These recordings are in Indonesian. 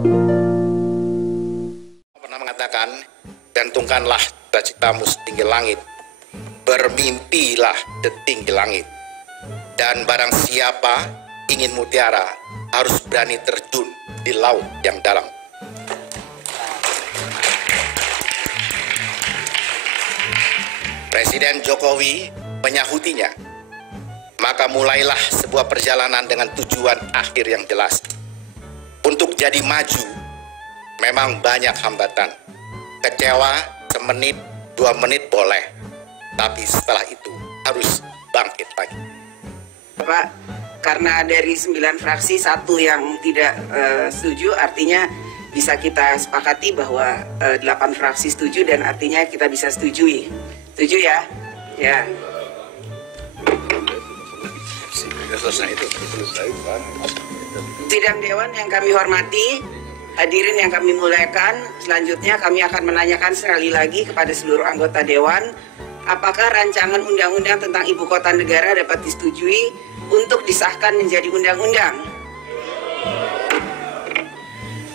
Pernah mengatakan, gantungkanlah cita-citamu setinggi langit, bermimpilah setinggi langit, dan barang siapa ingin mutiara harus berani terjun di laut yang dalam. Presiden Jokowi menyahutinya, maka mulailah sebuah perjalanan dengan tujuan akhir yang jelas. Untuk jadi maju, memang banyak hambatan. Kecewa semenit, 2 menit boleh, tapi setelah itu harus bangkit lagi. Pak, karena dari 9 fraksi 1 yang tidak setuju, artinya bisa kita sepakati bahwa 8 fraksi setuju dan artinya kita bisa setujui. Setuju ya? Ya. Sidang Dewan yang kami hormati, hadirin yang kami muliakan, selanjutnya kami akan menanyakan sekali lagi kepada seluruh anggota Dewan, apakah rancangan undang-undang tentang ibu kota negara dapat disetujui untuk disahkan menjadi undang-undang?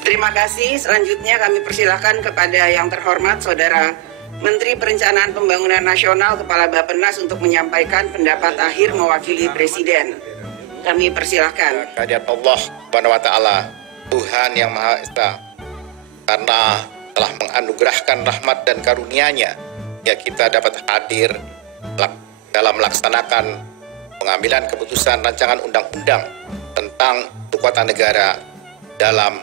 Terima kasih. Selanjutnya kami persilahkan kepada yang terhormat Saudara Menteri Perencanaan Pembangunan Nasional Kepala Bappenas untuk menyampaikan pendapat akhir mewakili Presiden. Kami persilahkan. Kehadirat Allah Subhanahu wa Ta'ala, Tuhan yang Maha Esa, karena telah menganugerahkan rahmat dan karunia-Nya, ya kita dapat hadir dalam melaksanakan pengambilan keputusan rancangan undang-undang tentang ibu kota negara dalam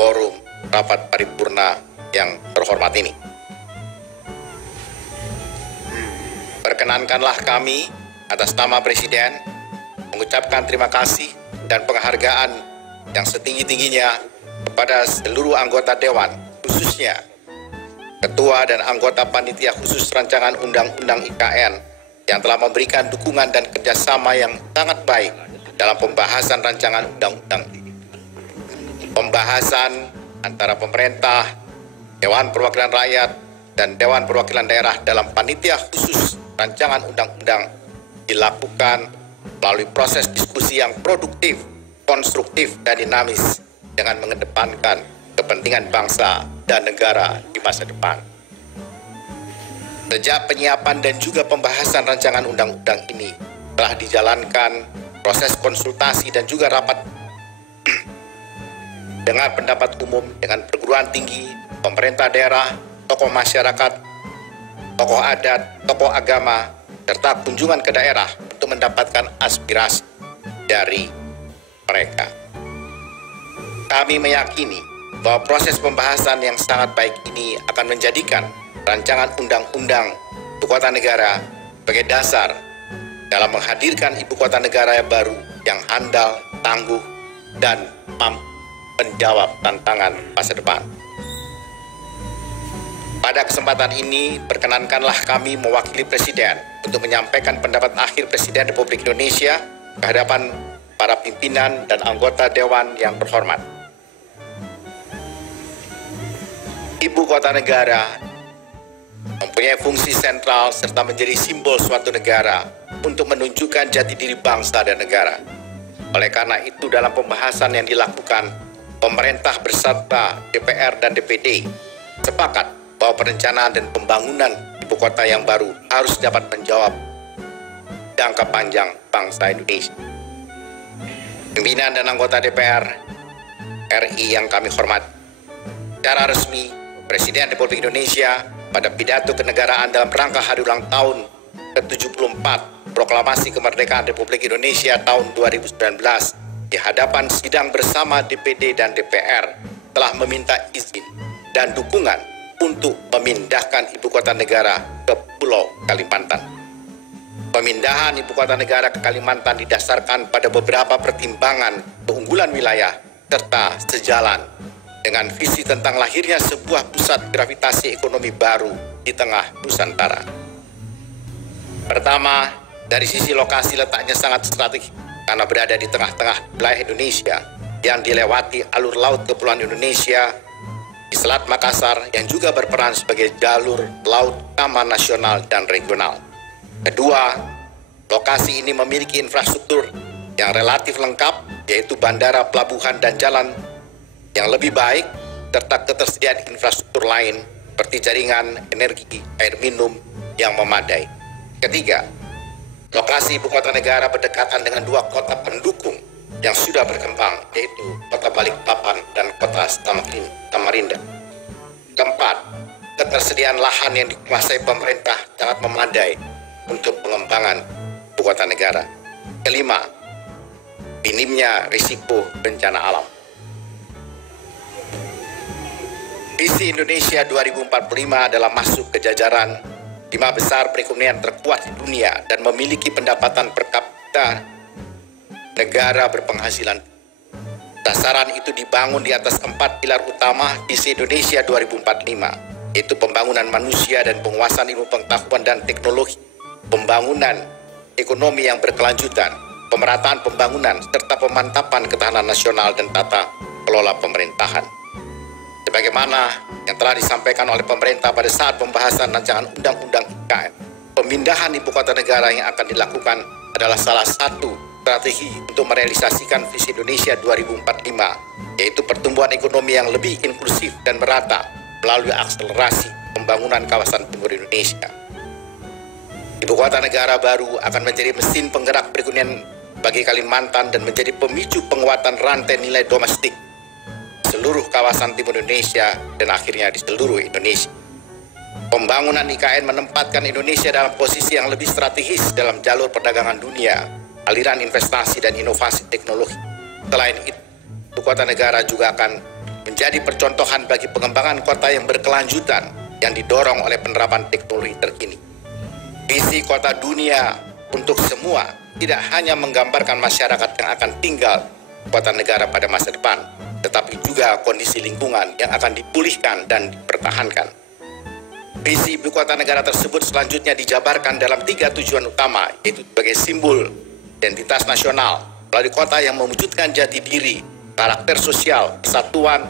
forum rapat paripurna yang terhormat ini. Perkenankanlah kami atas nama Presiden mengucapkan terima kasih dan penghargaan yang setinggi-tingginya kepada seluruh anggota Dewan, khususnya Ketua dan anggota Panitia Khusus Rancangan Undang-Undang IKN yang telah memberikan dukungan dan kerjasama yang sangat baik dalam pembahasan rancangan undang-undang ini. Pembahasan antara pemerintah, Dewan Perwakilan Rakyat, dan Dewan Perwakilan Daerah dalam Panitia Khusus Rancangan Undang-Undang dilakukan melalui proses diskusi yang produktif, konstruktif, dan dinamis dengan mengedepankan kepentingan bangsa dan negara di masa depan. Sejak penyiapan dan juga pembahasan rancangan undang-undang ini telah dijalankan proses konsultasi dan juga rapat dengan pendapat umum dengan perguruan tinggi, pemerintah daerah, tokoh masyarakat, tokoh adat, tokoh agama, serta kunjungan ke daerah untuk mendapatkan aspirasi dari mereka. Kami meyakini bahwa proses pembahasan yang sangat baik ini akan menjadikan rancangan undang-undang ibu kota negara sebagai dasar dalam menghadirkan ibu kota negara yang baru yang handal, tangguh, dan mampu menjawab tantangan masa depan. Pada kesempatan ini, perkenankanlah kami mewakili Presiden untuk menyampaikan pendapat akhir Presiden Republik Indonesia ke hadapan para pimpinan dan anggota Dewan yang terhormat. Ibu kota negara mempunyai fungsi sentral serta menjadi simbol suatu negara untuk menunjukkan jati diri bangsa dan negara. Oleh karena itu, dalam pembahasan yang dilakukan, pemerintah beserta DPR dan DPD sepakat bahwa perencanaan dan pembangunan ibu kota yang baru harus dapat menjawab jangka panjang bangsa Indonesia. Pimpinan dan anggota DPR RI yang kami hormati, secara resmi Presiden Republik Indonesia pada pidato kenegaraan dalam rangka hari ulang tahun ke-74 Proklamasi Kemerdekaan Republik Indonesia tahun 2019 di hadapan sidang bersama DPD dan DPR telah meminta izin dan dukungan untuk memindahkan ibu kota negara ke Pulau Kalimantan. Pemindahan ibu kota negara ke Kalimantan didasarkan pada beberapa pertimbangan keunggulan wilayah serta sejalan dengan visi tentang lahirnya sebuah pusat gravitasi ekonomi baru di tengah Nusantara. Pertama, dari sisi lokasi letaknya sangat strategis karena berada di tengah-tengah wilayah Indonesia yang dilewati alur laut Kepulauan Indonesia di Selat Makassar yang juga berperan sebagai jalur laut utama nasional dan regional. Kedua, lokasi ini memiliki infrastruktur yang relatif lengkap, yaitu bandara, pelabuhan, dan jalan yang lebih baik, serta ketersediaan infrastruktur lain seperti jaringan energi, air minum yang memadai. Ketiga, lokasi ibu kota negara berdekatan dengan dua kota pendukung yang sudah berkembang, yaitu kota Balikpapan dan kota Samarinda. Keempat, ketersediaan lahan yang dikuasai pemerintah sangat memadai untuk pengembangan ibu kota negara. Kelima, minimnya risiko bencana alam. Visi Indonesia 2045 adalah masuk ke jajaran 5 besar perekonomian terkuat di dunia dan memiliki pendapatan per kapita negara berpenghasilan. Sasaran itu dibangun di atas 4 pilar utama Visi Indonesia 2045, yaitu pembangunan manusia dan penguasaan ilmu pengetahuan dan teknologi, pembangunan ekonomi yang berkelanjutan, pemerataan pembangunan, serta pemantapan ketahanan nasional dan tata kelola pemerintahan. Sebagaimana yang telah disampaikan oleh pemerintah pada saat pembahasan rancangan Undang-Undang IKN, pemindahan ibu kota negara yang akan dilakukan adalah salah satu strategi untuk merealisasikan Visi Indonesia 2045, yaitu pertumbuhan ekonomi yang lebih inklusif dan merata melalui akselerasi pembangunan kawasan timur Indonesia. Ibu kota negara baru akan menjadi mesin penggerak perekonomian bagi Kalimantan dan menjadi pemicu penguatan rantai nilai domestik seluruh kawasan timur Indonesia dan akhirnya di seluruh Indonesia. Pembangunan IKN menempatkan Indonesia dalam posisi yang lebih strategis dalam jalur perdagangan dunia, aliran investasi dan inovasi teknologi. Selain itu, ibu kota negara juga akan menjadi percontohan bagi pengembangan kota yang berkelanjutan yang didorong oleh penerapan teknologi terkini. Visi kota dunia untuk semua tidak hanya menggambarkan masyarakat yang akan tinggal di kota negara pada masa depan, tetapi juga kondisi lingkungan yang akan dipulihkan dan dipertahankan. Visi ibu kota negara tersebut selanjutnya dijabarkan dalam 3 tujuan utama, yaitu sebagai simbol identitas nasional melalui kota yang mewujudkan jati diri, karakter sosial, persatuan,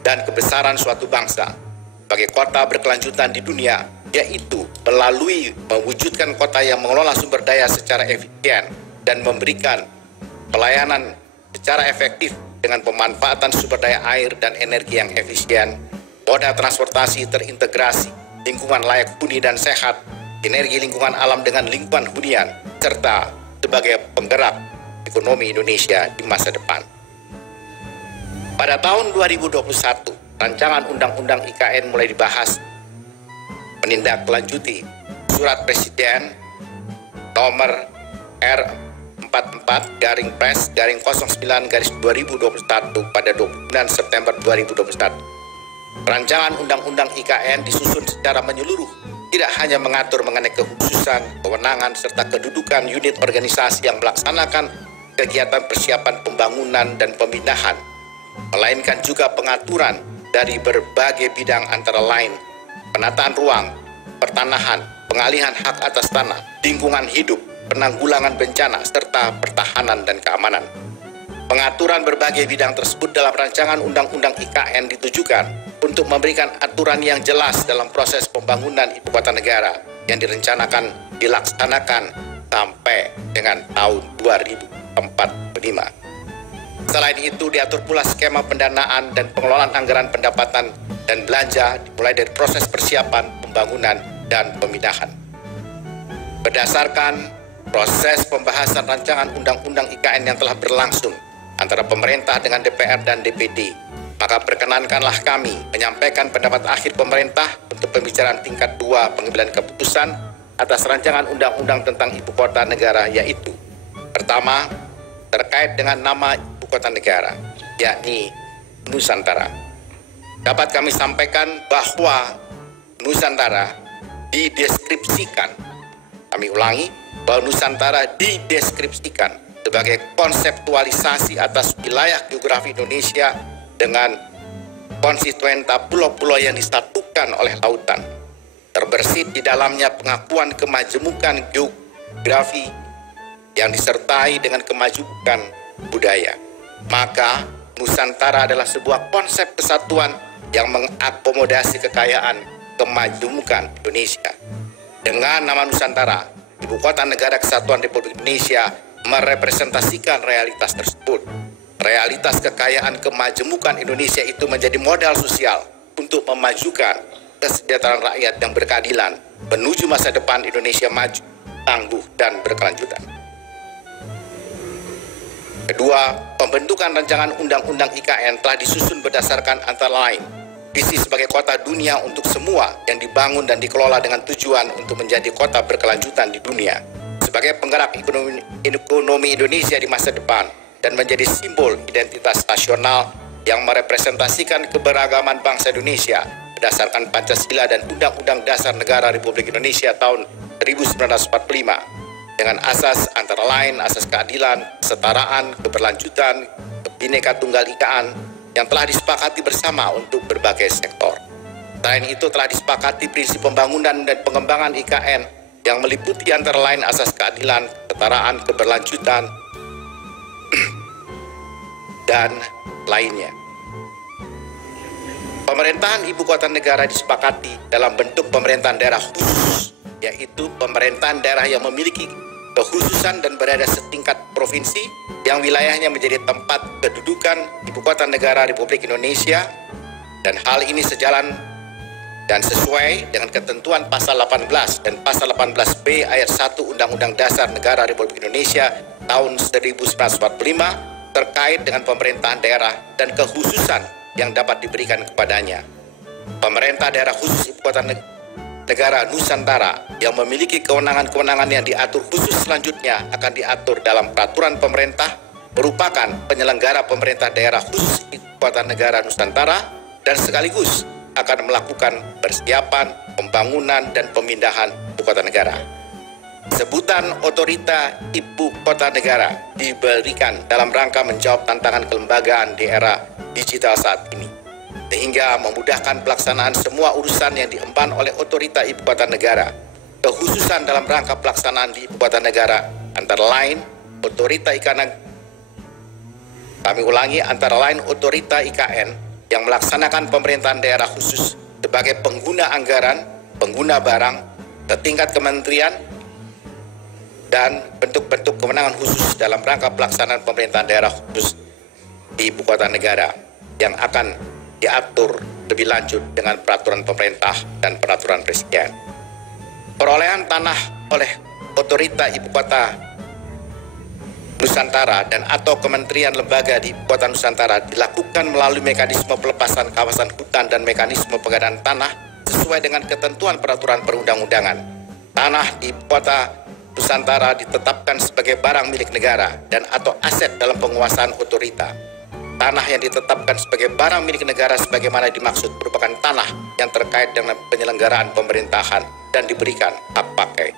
dan kebesaran suatu bangsa. Sebagai kota berkelanjutan di dunia, yaitu melalui mewujudkan kota yang mengelola sumber daya secara efisien dan memberikan pelayanan secara efektif dengan pemanfaatan sumber daya air dan energi yang efisien, moda transportasi terintegrasi, lingkungan layak huni dan sehat, energi lingkungan alam dengan lingkungan hunian, serta sebagai penggerak ekonomi Indonesia di masa depan. Pada tahun 2021, rancangan Undang-Undang IKN mulai dibahas menindaklanjuti Surat Presiden nomor R44-Pres-09-2021 pada 29 September 2021. Rancangan Undang-Undang IKN disusun secara menyeluruh, tidak hanya mengatur mengenai kekhususan, kewenangan, serta kedudukan unit organisasi yang melaksanakan kegiatan persiapan pembangunan dan pemindahan, melainkan juga pengaturan dari berbagai bidang antara lain penataan ruang, pertanahan, pengalihan hak atas tanah, lingkungan hidup, penanggulangan bencana, serta pertahanan dan keamanan. Pengaturan berbagai bidang tersebut dalam rancangan Undang-Undang IKN ditujukan untuk memberikan aturan yang jelas dalam proses pembangunan ibu kota negara yang dilaksanakan sampai dengan tahun 2045. Selain itu, diatur pula skema pendanaan dan pengelolaan anggaran pendapatan dan belanja dimulai dari proses persiapan, pembangunan, dan pemindahan. Berdasarkan proses pembahasan rancangan Undang-Undang IKN yang telah berlangsung antara pemerintah dengan DPR dan DPD, maka perkenankanlah kami menyampaikan pendapat akhir pemerintah untuk pembicaraan tingkat 2 pengambilan keputusan atas rancangan undang-undang tentang ibu kota negara, yaitu pertama, terkait dengan nama ibu kota negara, yakni Nusantara. Dapat kami sampaikan bahwa Nusantara dideskripsikan, kami ulangi, bahwa Nusantara dideskripsikan sebagai konseptualisasi atas wilayah geografi Indonesia dengan konstituenta pulau-pulau yang disatukan oleh lautan. Terbersit di dalamnya pengakuan kemajemukan geografi yang disertai dengan kemajemukan budaya. Maka Nusantara adalah sebuah konsep kesatuan yang mengakomodasi kekayaan kemajemukan Indonesia. Dengan nama Nusantara, Ibu Kota Negara Kesatuan Republik Indonesia merepresentasikan realitas tersebut. realitas kekayaan kemajemukan Indonesia itu menjadi modal sosial untuk memajukan kesejahteraan rakyat yang berkeadilan menuju masa depan Indonesia maju, tangguh, dan berkelanjutan. Kedua, pembentukan rancangan Undang-Undang IKN telah disusun berdasarkan antara lain visi sebagai kota dunia untuk semua yang dibangun dan dikelola dengan tujuan untuk menjadi kota berkelanjutan di dunia sebagai penggerak ekonomi Indonesia di masa depan dan menjadi simbol identitas nasional yang merepresentasikan keberagaman bangsa Indonesia berdasarkan Pancasila dan Undang-Undang Dasar Negara Republik Indonesia tahun 1945 dengan asas antara lain asas keadilan, kesetaraan, keberlanjutan, Bhinneka Tunggal Ikaan yang telah disepakati bersama untuk berbagai sektor. Selain itu telah disepakati prinsip pembangunan dan pengembangan IKN yang meliputi antara lain asas keadilan, kesetaraan, keberlanjutan, dan lainnya. Pemerintahan ibu kota negara disepakati dalam bentuk pemerintahan daerah khusus, yaitu pemerintahan daerah yang memiliki kekhususan dan berada setingkat provinsi yang wilayahnya menjadi tempat kedudukan ibu kota negara Republik Indonesia, dan hal ini sejalan dan sesuai dengan ketentuan pasal 18 dan pasal 18B ayat 1 Undang-Undang Dasar Negara Republik Indonesia tahun 1945 terkait dengan pemerintahan daerah dan kekhususan yang dapat diberikan kepadanya. Pemerintah daerah khusus ibu kota negara Nusantara yang memiliki kewenangan-kewenangan yang diatur khusus selanjutnya akan diatur dalam peraturan pemerintah merupakan penyelenggara pemerintah daerah khusus ibu kota negara Nusantara dan sekaligus akan melakukan persiapan, pembangunan, dan pemindahan ibu kota negara. Sebutan otorita ibu kota negara diberikan dalam rangka menjawab tantangan kelembagaan di era digital saat ini, sehingga memudahkan pelaksanaan semua urusan yang diemban oleh otorita ibu kota negara. Kekhususan dalam rangka pelaksanaan di ibu kota negara antara lain otorita antara lain otorita IKN yang melaksanakan pemerintahan daerah khusus sebagai pengguna anggaran, pengguna barang, setingkat kementerian, dan bentuk-bentuk kewenangan khusus dalam rangka pelaksanaan pemerintahan daerah khusus di ibu kota negara yang akan diatur lebih lanjut dengan peraturan pemerintah dan peraturan presiden. Perolehan tanah oleh otorita ibu kota Nusantara dan atau kementerian lembaga di ibu kota Nusantara dilakukan melalui mekanisme pelepasan kawasan hutan dan mekanisme pengadaan tanah sesuai dengan ketentuan peraturan perundang-undangan. Tanah di ibu kota Nusantara ditetapkan sebagai barang milik negara dan atau aset dalam penguasaan otorita. Tanah yang ditetapkan sebagai barang milik negara sebagaimana dimaksud merupakan tanah yang terkait dengan penyelenggaraan pemerintahan dan diberikan hak pakai.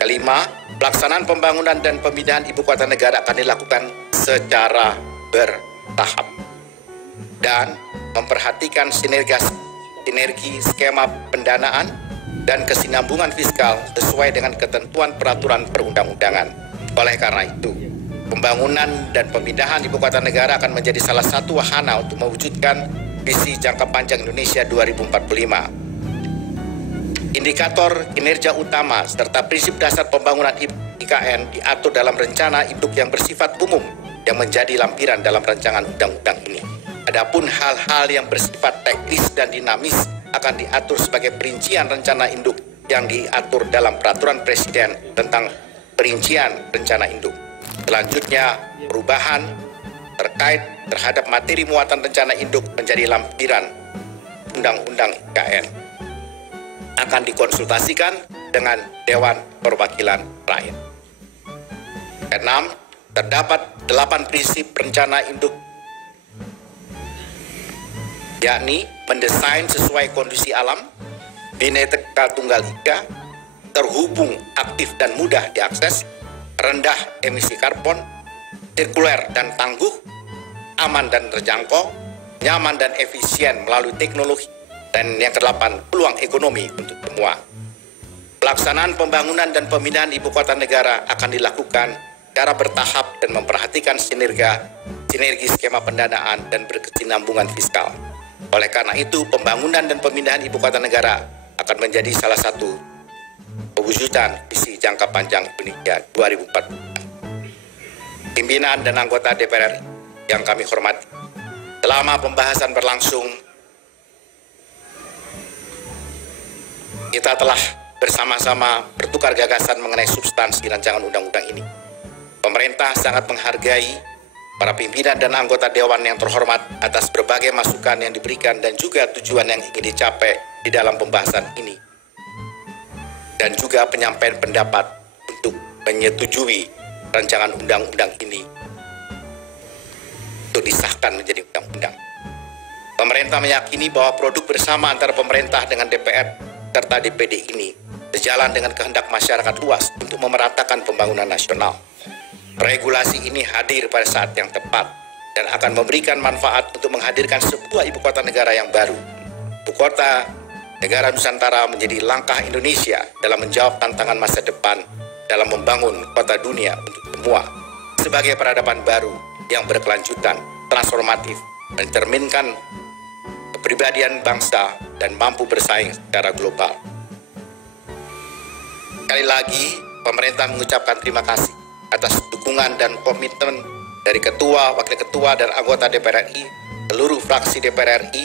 Kelima, pelaksanaan pembangunan dan pemindahan ibu kota negara akan dilakukan secara bertahap dan memperhatikan sinergi skema pendanaan dan kesinambungan fiskal sesuai dengan ketentuan peraturan perundang-undangan. Oleh karena itu, pembangunan dan pemindahan ibu kota negara akan menjadi salah satu wahana untuk mewujudkan visi jangka panjang Indonesia 2045. Indikator kinerja utama serta prinsip dasar pembangunan IKN diatur dalam rencana induk yang bersifat umum yang menjadi lampiran dalam rancangan undang-undang ini. Adapun hal-hal yang bersifat teknis dan dinamis akan diatur sebagai perincian rencana induk yang diatur dalam peraturan presiden tentang perincian rencana induk. Selanjutnya, perubahan terkait terhadap materi muatan rencana induk menjadi lampiran undang-undang IKN akan dikonsultasikan dengan Dewan Perwakilan Rakyat. Keenam, terdapat 8 prinsip rencana induk, yakni mendesain sesuai kondisi alam, Bhinneka Tunggal Ika, terhubung, aktif dan mudah diakses, rendah emisi karbon, sirkuler dan tangguh, aman dan terjangkau, nyaman dan efisien melalui teknologi, dan yang ke-8, peluang ekonomi untuk semua. Pelaksanaan pembangunan dan pemindahan ibu kota negara akan dilakukan secara bertahap dan memperhatikan sinergi skema pendanaan dan berkesinambungan fiskal. Oleh karena itu, pembangunan dan pemindahan ibu kota negara akan menjadi salah satu pewujudan visi jangka panjang Indonesia 2045. pimpinan dan anggota DPR RI yang kami hormati. Selama pembahasan berlangsung, kita telah bersama-sama bertukar gagasan mengenai substansi rancangan undang-undang ini. Pemerintah sangat menghargai para pimpinan dan anggota Dewan yang terhormat atas berbagai masukan yang diberikan dan juga tujuan yang ingin dicapai di dalam pembahasan ini. Dan juga penyampaian pendapat untuk menyetujui rancangan undang-undang ini untuk disahkan menjadi undang-undang. Pemerintah meyakini bahwa produk bersama antara pemerintah dengan DPR serta DPD ini sejalan dengan kehendak masyarakat luas untuk memeratakan pembangunan nasional. Regulasi ini hadir pada saat yang tepat dan akan memberikan manfaat untuk menghadirkan sebuah ibu kota negara yang baru. Ibu kota negara Nusantara menjadi langkah Indonesia dalam menjawab tantangan masa depan dalam membangun kota dunia untuk semua sebagai peradaban baru yang berkelanjutan, transformatif, mencerminkan kepribadian bangsa dan mampu bersaing secara global. Sekali lagi, pemerintah mengucapkan terima kasih atas dukungan dan komitmen dari Ketua, Wakil Ketua, dan anggota DPR RI, seluruh fraksi DPR RI,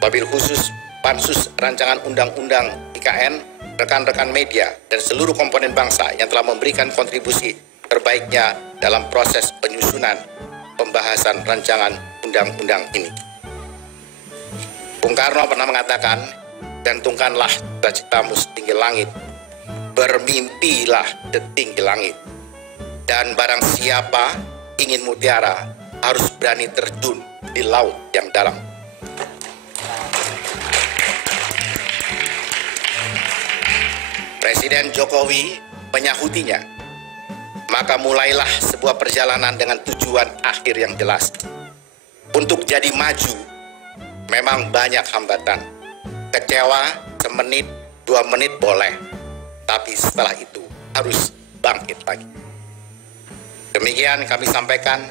wabil khusus Pansus Rancangan Undang-Undang IKN, rekan-rekan media, dan seluruh komponen bangsa yang telah memberikan kontribusi terbaiknya dalam proses penyusunan pembahasan rancangan undang-undang ini. Bung Karno pernah mengatakan, gantungkanlah cita-citamu setinggi langit, bermimpilah setinggi langit, dan barang siapa ingin mutiara harus berani terjun di laut yang dalam. Presiden Jokowi menyahutinya, maka mulailah sebuah perjalanan dengan tujuan akhir yang jelas. Untuk jadi maju, memang banyak hambatan. Kecewa semenit, 2 menit boleh, tapi setelah itu harus bangkit lagi. Demikian kami sampaikan,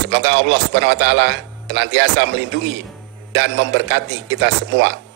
semoga Allah Subhanahu wa Ta'ala senantiasa melindungi dan memberkati kita semua